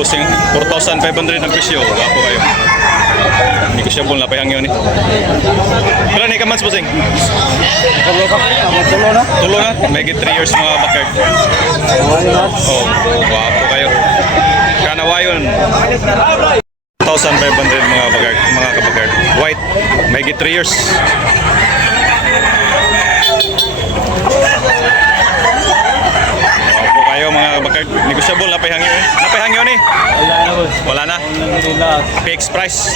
bossing 4,500 ang presyo. Wapo kayo. Hindi ko siya bull na pahangyo ni. Kailan ni kamans bossing? Tulo na? May 3 years mga bakard. Oh, wapo kayo. Kanawayon. 1,500 mga bakard, mga kabakard. White, may 3 years. Wapo kayo mga kabakard. Negotiable na pahangyo eh. Napahangyo ni? Wala na boss. Wala na. Fixed price.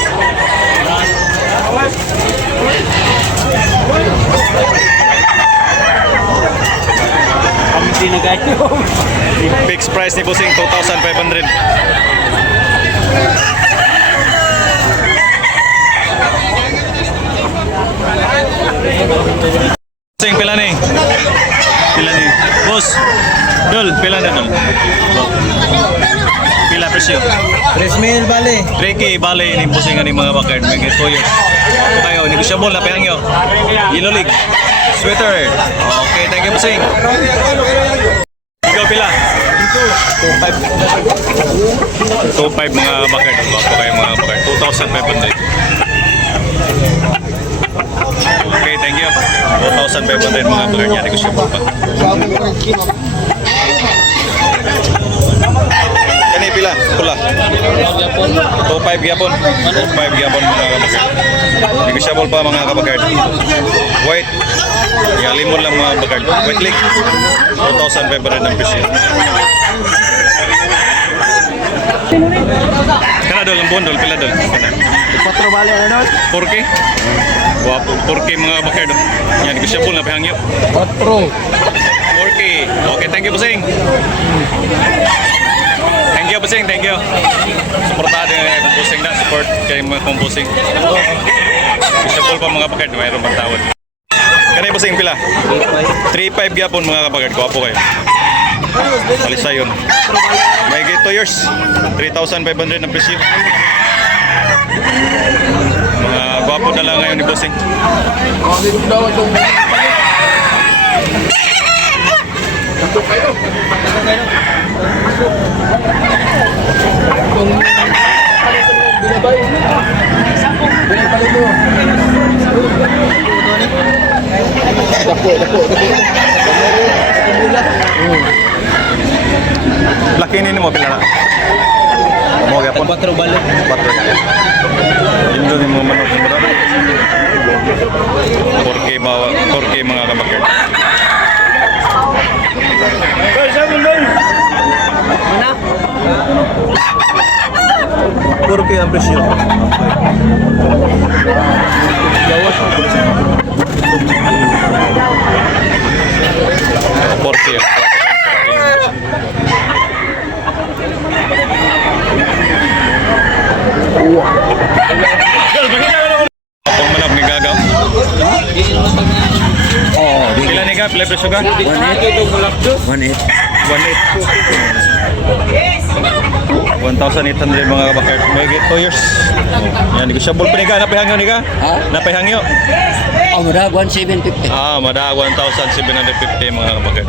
Hindi na kayo. Fixed price ni bossing 2,500. Bossing pila ni? Pila ni? Boss. Dol, pila na dol? Pila presyo? 3,000 bale. 3K bale ni bossing ani mga bakard. May 2 years. Kayo, negosyable na pahangyo. Yellow League. Sweater. Okay, thank you bossing. Ikaw pila? 2,500 mga bakard. Wapo kayo mga bakard. 2,500. Okay, thank you. 2,500 mga bakard niya. Negosyable pa. Kani pila? Pula. 2,500 gyapon. 2,500 gyapon mga kabakard. Negosyable pa mga kabakard. White. Yang limon lang mga bakard. White League. 2,500 ang presyo. Kana dol ang bundol pila dol. 4 bale na doon. 4K. Wapo 4K mga bakard. Yan negosyable na pahangyo. 4. 4K. Okay, thank you bossing. Thank you bossing, thank you. Suportado yung bossing na, support kay mga bossing. Negosyable pa mga bakard, mayroon bang tawad. Kanay bossing pila? 3,500 gyapon mga kabakard, guwapo kayo. Alisayon. May 2 years. 3,500 ang presyo. Mga guwapo na lang ngayon ni bossing. Laki ini mo pila na? Mo gyapon 4 bale. 4. Indo ni mo manok mo ra. 4K bawa, 4K mga kabakard. Mana? 4K ang presyo. Gawas. 4K. Apong manok ni gagaw. Oh, Pila ni ka? Pila presyo ka? 1,800. 1,800 mga kabakard. May 2 years. Yan, negosyable pa ni ka. Napahangyo ni ka? Ha? Napahangyo. Oh, mura 1,750. Ah, mada 1,750 mga kabakard.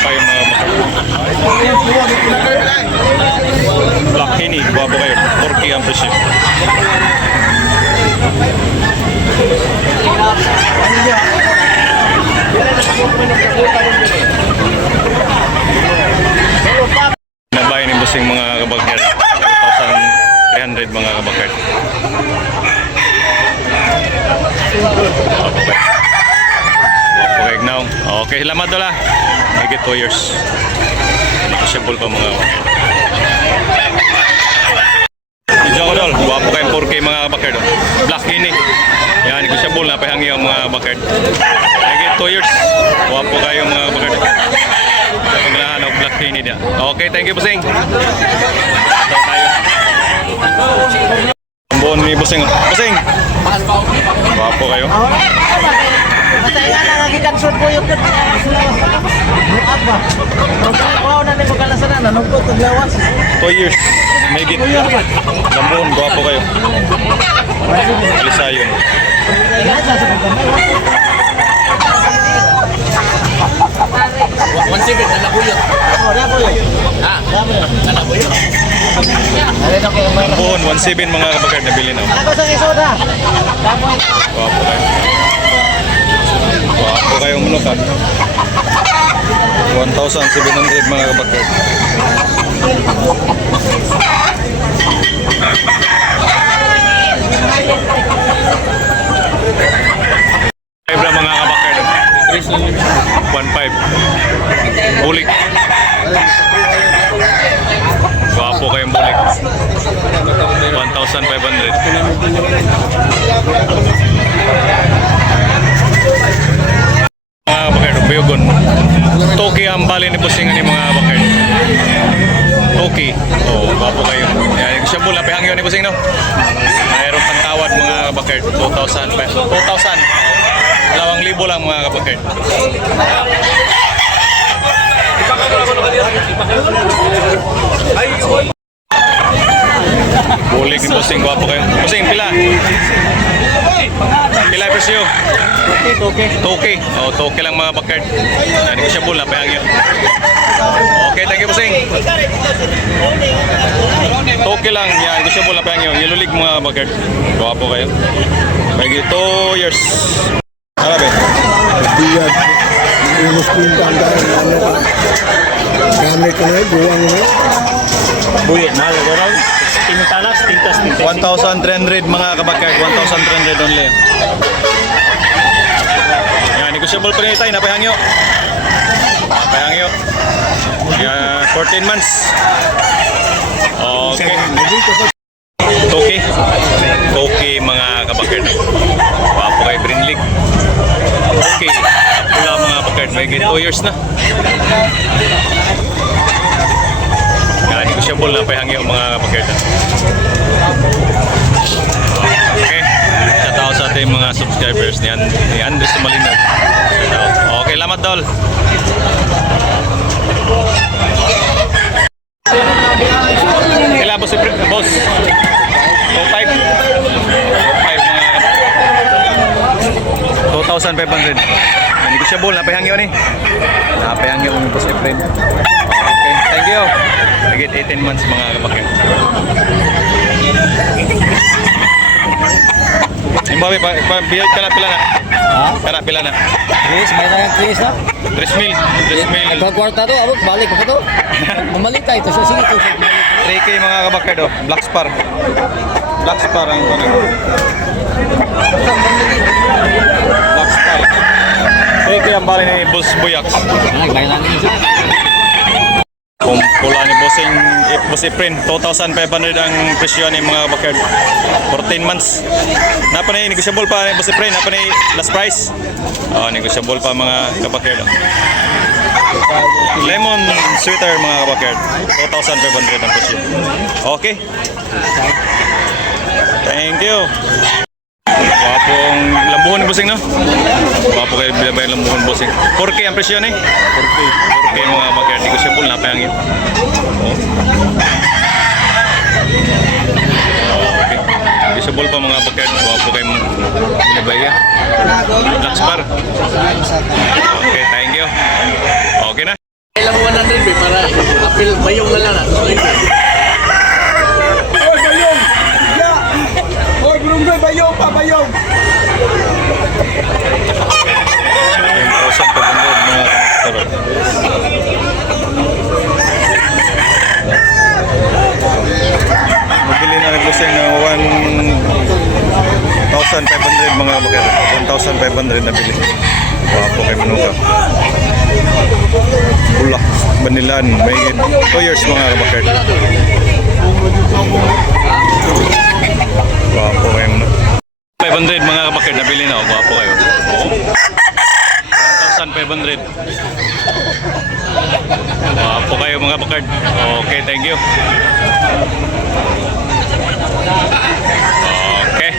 Kayo mga kabakard. Black Henny, guwapo kayo. 4K ang presyo. Nabayan ni bossing mga kabakard. 2,300 mga kabakard. Okay, now. Okay, salamat dola. May 2 years. Negosyable pa mga kabakard. Diyan ko dol, guwapo kayong 4K mga kabakard. Black Henny. Yan, negosyable na pahangyo ang mga kabakard. May 2 years. Guwapo kayo mga kabakard. Sa paglahan ng Black Henny niya. Okay, thank you bossing. Ito tayo. Ang buon ni bossing. Bossing! Guwapo kayo. Masaya na lagi kan short ko yung apa? Oh, nanti pagkalasan na nungkot taglawas. 2 years. May git. Lambuon, guwapo kayo. Alisayon. Buhon, 1.7 mga kabakard nabili na. Ako sa isoda. Tapos Guwapo kayo. Guwapo kayong manok ha. 1,700 mga kabakard. Ibra mga kabakard. 1.5. Bulik. Guwapo kayong bulik. 1,500. Mga bakard, Buyogon. Toki ang bali ni Busing ni mga bakard. Toki. Oh, guwapo kayo. Yan, siya mula pehang yun ni Busing no. Mayroon pang tawad mga bakard. 2,000. 2,000 lang mga bakard. Bulig ni Busing, guwapo kayo. Busing, pila? Pila presyo? Toki. Oh, toki lang mga bakard. Yan, ko siya bula, pehang yun. Okay, thank you Busing. Toki lang, yan, ko siya bula, pehang yun. Yelulig mga bakard. Guwapo kayo. May 2 years. Ano ba? Biar urus kumpang dahil ano ka. Gamit ko na buwang mo. Buyet, mahal ko raw. Tinutalas, tintas, 1,300 mga kabakard. 1,300 only. Yan, negotiable pa rin tayo. Napahangyo. Napahangyo. Yan, 14 months. Okay. Toki. Toki mga kabakard. Wapo kay Brinlig. Okay. Wala mga kabakard. May 2 years na. Yan, negotiable na pahangyo mga kabakard. Okay. Shout out sa ating mga subscribers ni Andres Malinaw. Okay, lamat Dol. Kailan boss? Boss? 2,500 mga 2,500. Negotiable, napahangyo ni. Napahangyo kung boss Efrain. Okay, thank you. Higit 18 months mga kabakard. Yung babi, biyay ka na pila na? Kana pila na? Chris, may na yung Chris na. 3,000. 3,000. Nagkakwarta to, abot, balik ko to. Bumalik tayo, ito sige to. 3K mga kabakard oh. Black Spar. Black Spar ang ano. Black Spar. 3K ang bali ni Boss Buyax. May lang yun siya. Kung pula ni Boss Efrain, 2,500 ang presyo ni mga kabakard. 14 months. Napa na negotiable pa ni Boss Efrain, napa na last price. Oh, negotiable pa mga kabakard. Lemon sweater mga kabakard, 2,500 ang presyo. Okay. Thank you. Wapong lambuhon ni Busing no? Wapo kayo bilabay lambuhon Busing. 4K ang presyo ni? 4K mga kabakard, negotiable na pahangin. Oh. Okay. Negotiable pa mga kabakard, wapo kayo bilabay ya. Black Spar. Okay, thank you. Okay na. ilang 100 para apil bayong na lang. Hoy, Brungoy, bayong pa, bayong! 10,000 pa bundod mga kabakard. Mabili na nag-Busing na 1,500 mga kabakard. 1,500 na bili. Wapo kayo manuka. Pula, Banilan, may 2 years mga kabakard. Wapo kayo manuka. 500 mga kabakard, nabili na. Wapo kayo. 1,500. Wapo kayo mga kabakard. Okay, thank you. Okay.